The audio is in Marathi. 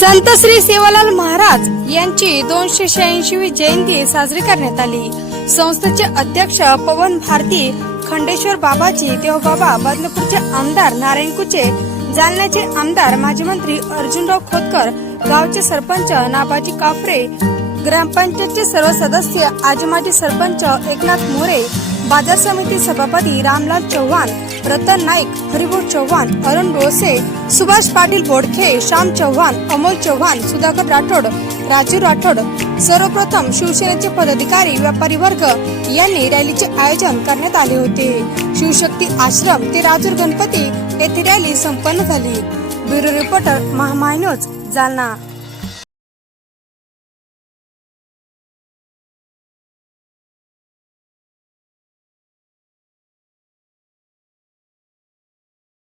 संत श्री सेवालाल महाराज यांची दोनशे शहाऐंशी जयंती साजरी करण्यात आली. संस्थेचे अध्यक्ष पवन भारती खंडेश्वर बाबाजी देवबाबा बदलपूरचे आमदार नारायण कुचे जालन्याचे आमदार माजी मंत्री अर्जुनराव खोतकर गावचे सरपंच नाबाजी काफरे ग्रामपंचायतचे सर्व सदस्य आजी माजी सरपंच एकनाथ मोरे बाजार समिती सभापती रामलाल चव्हाण रतन नाईक हरिभाऊ चव्हाण अरुण डोसे सुभाष पाटील बोडखे श्याम चव्हाण अमोल चव्हाण सुधाकर राठोड राजू राठोड सर्वप्रथम शिवसेनेचे पदाधिकारी व्यापारी वर्ग यांनी रॅलीचे आयोजन करण्यात आले होते. शिवशक्ती आश्रम ते राजूर गणपती येथे रॅली संपन्न झाली. Bureau reporter Mahamay news Jalna.